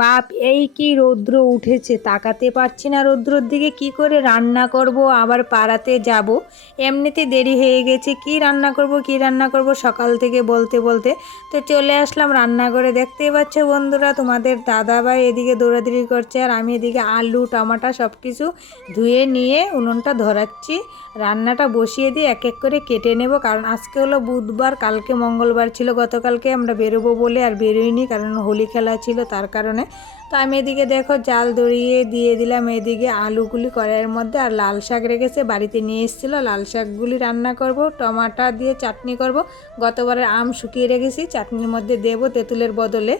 বাপ, এই কি রৌদ্র উঠেছে, তাকাতে পারছি না রৌদ্রর দিকে। কি করে রান্না করব, আবার পাড়াতে যাব, এমনিতে দেরি হয়ে গেছে। কি রান্না করব কি রান্না করব সকাল থেকে বলতে বলতে তো চলে আসলাম রান্নাঘরে। দেখতেই পাচ্ছ বন্ধুরা, তোমাদের দাদাভাই এদিকে দৌড়াদৌড়ি করছে আর আমি এদিকে আলু টমাটো সব কিছু ধুয়ে নিয়ে উনুনটা ধরাচ্ছি। রান্নাটা বসিয়ে দিয়ে এক এক করে কেটে নেব, কারণ আজকে হলো বুধবার, কালকে মঙ্গলবার ছিল। গতকালকে আমরা বেরোবো বলে আর বেরোইনি, কারণ হোলি খেলা ছিল তার কারণে। তো আমি এদিকে দেখো জাল ধরিয়ে দিয়ে দিলাম এদিকে আলুগুলি কড়াইয়ের মধ্যে, আর লাল শাক রেখেছে, বাড়িতে নিয়ে এসেছিলো। লাল শাকগুলি রান্না করব, টমাটো দিয়ে চাটনি করব। গতবারের আম শুকিয়ে রেখেছি, চাটনির মধ্যে দেবো তেঁতুলের বদলে।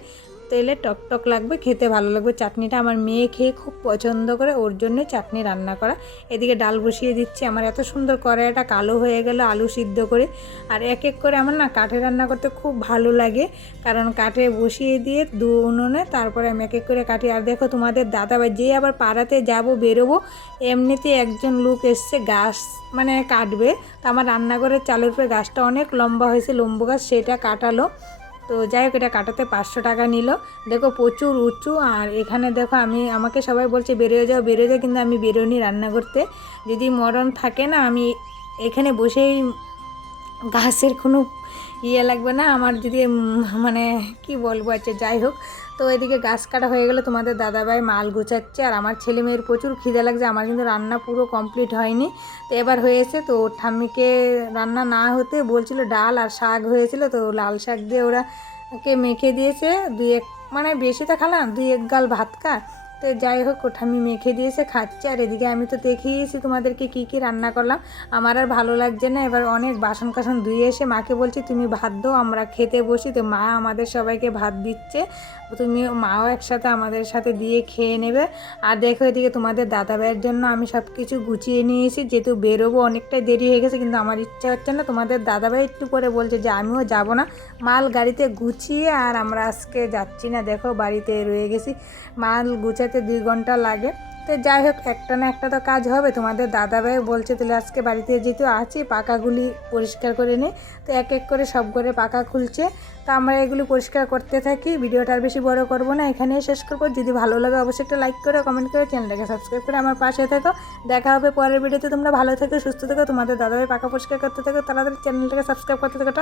তেলে টকটক লাগবে, খেতে ভালো লাগবে চাটনিটা। আমার মেয়ে খেয়ে খুব পছন্দ করে, ওর জন্যই চাটনি রান্না করা। এদিকে ডাল বসিয়ে দিচ্ছি। আমার এত সুন্দর কড়াইটা কালো হয়ে গেল আলু সিদ্ধ করে। আর এক এক করে আমার না কাঠে রান্না করতে খুব ভালো লাগে, কারণ কাঠে বসিয়ে দিয়ে উনুনে তারপরে আমি এক এক করে কাটি। আর দেখো তোমাদের দাদাভাই যে আবার পাড়াতে যাব বেরোবো, এমনিতে একজন লোক এসছে গাছ মানে কাটবে। তো আমার রান্নাঘরের চালের উপরে গাছটা অনেক লম্বা হয়েছে, লম্বু গাছ, সেটা কাটালো। তো যাই হোক, এটা কাটাতে 500 টাকা নিল। দেখো প্রচুর উঁচু। আর এখানে দেখো আমাকে সবাই বলছে বেরিয়ে যাও বেরিয়ে যাও, কিন্তু আমি বেরোনি রান্না করতে। যদি মরণ থাকে না, আমি এখানে বসেই, ঘাসের কোনো লাগবে না আমার, যদি মানে কি বলবো। আচ্ছা যাই হোক, তো এদিকে গাছ কাটা হয়ে গেলে তোমাদের দাদাভাই মাল গুছাচ্ছে, আর আমার ছেলে মেয়ের প্রচুর খিদে লাগছে। আমার কিন্তু রান্না পুরো কমপ্লিট হয়নি, তো এবার হয়েছে। তো ঠাম্মিকে রান্না না হতে বলছিল, ডাল আর শাক হয়েছিল, তো লাল শাক দিয়ে ওরা ওকে মেখে দিয়েছে। মানে বেশি তো খেলাম, 2-1 গাল ভাত খা। তো যাই হোক, ঠাম্মি মেখে দিয়েছে, খাচ্ছে। আর এদিকে আমি তো দেখিয়েছি তোমাদেরকে কি কি রান্না করলাম। আমার আর ভালো লাগছে না, এবার অনেক বাসন কাসন ধুয়ে এসে মাকে বলছি তুমি ভাত দাও, আমরা খেতে বসি। তো মা আমাদের সবাইকে ভাত দিচ্ছে, তুমি মাও একসাথে আমাদের সাথে দিয়ে খেয়ে নেবে। আর দেখো এদিকে তোমাদের দাদাভাইয়ের জন্য আমি সব কিছু গুছিয়ে নিয়েছি, যেহেতু বেরোবো অনেকটাই দেরি হয়ে গেছে, কিন্তু আমার ইচ্ছা হচ্ছে না। তোমাদের দাদাভাই একটু করে বলছে যে আমিও যাব না, মাল গাড়িতে গুছিয়ে আর আমরা আজকে যাচ্ছি না। দেখো বাড়িতে রয়ে গেছি, মাল গুছাতে 2 ঘন্টা লাগে। তো যাই হোক, একটা না একটা তো কাজ হবে। তোমাদের দাদাভাই বলছে তাহলে আজকে বাড়িতে যেহেতু আছি পাকাগুলি পরিষ্কার করে নিই। তো এক এক করে সব করে পাকা খুলছে, তো আমরা এগুলি পরিষ্কার করতে থাকি। ভিডিওটা আর বেশি বড় করব না, এখানেই শেষ করবো। যদি ভালো লাগে অবশ্যই একটা লাইক করে কমেন্ট করে চ্যানেলটাকে সাবস্ক্রাইব করে আমার পাশে থেকো। দেখা হবে পরের ভিডিওতে। তোমরা ভালো থেকো, সুস্থ থেকো, তোমাদের দাদাভাই পাকা পরিষ্কার করতে থাকো, তাড়াতাড়ি চ্যানেলটাকে সাবস্ক্রাইব করতে থাকো।